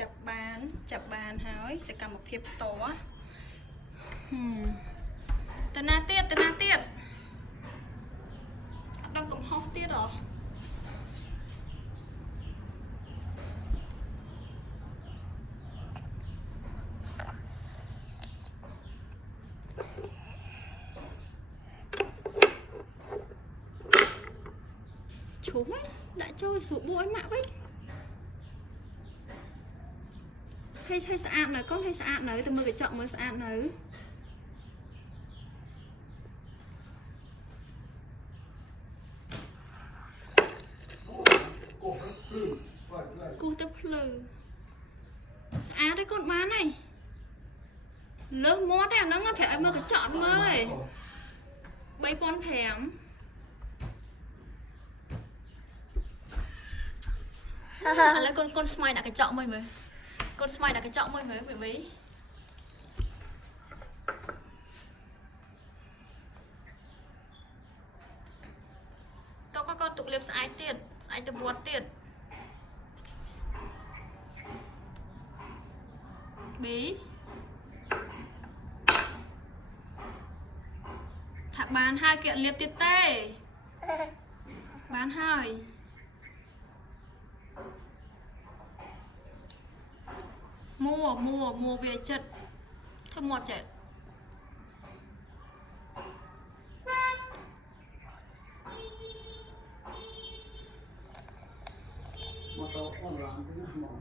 ចាប់បានហើយសកម្មភាពតតាណាទៀតអត់ដឹងកំហុសទៀតហ៎ឈុំដាក់ចូលស្រួលបួយម៉ាក់វិញហើយស្អាតនៅកូនហើយស្អាតនៅទៅមើលកញ្ចក់មើលស្អាតនៅគូទៅភ្លឺស្អាតហើយកូនបានហើយលើសមាត់ទេអាហ្នឹងប្រាប់ឲ្យមើលកញ្ចក់មើលឯង 3,500 ឥឡូវកូនស្មៃដាក់កញ្ចក់មើលកូនស្មៃដាក់កញ្ចក់មើលបេប៊ីតោះកូនទុកលាបស្អែកទៀតស្អែកទៅវត្តទៀតប៊ីថាបានហើយគេអត់លាបទៀតទេបានហើយមួវាចិត្តធ្វើមាត់ចេះមកទៅអនឡាញទៅណាមក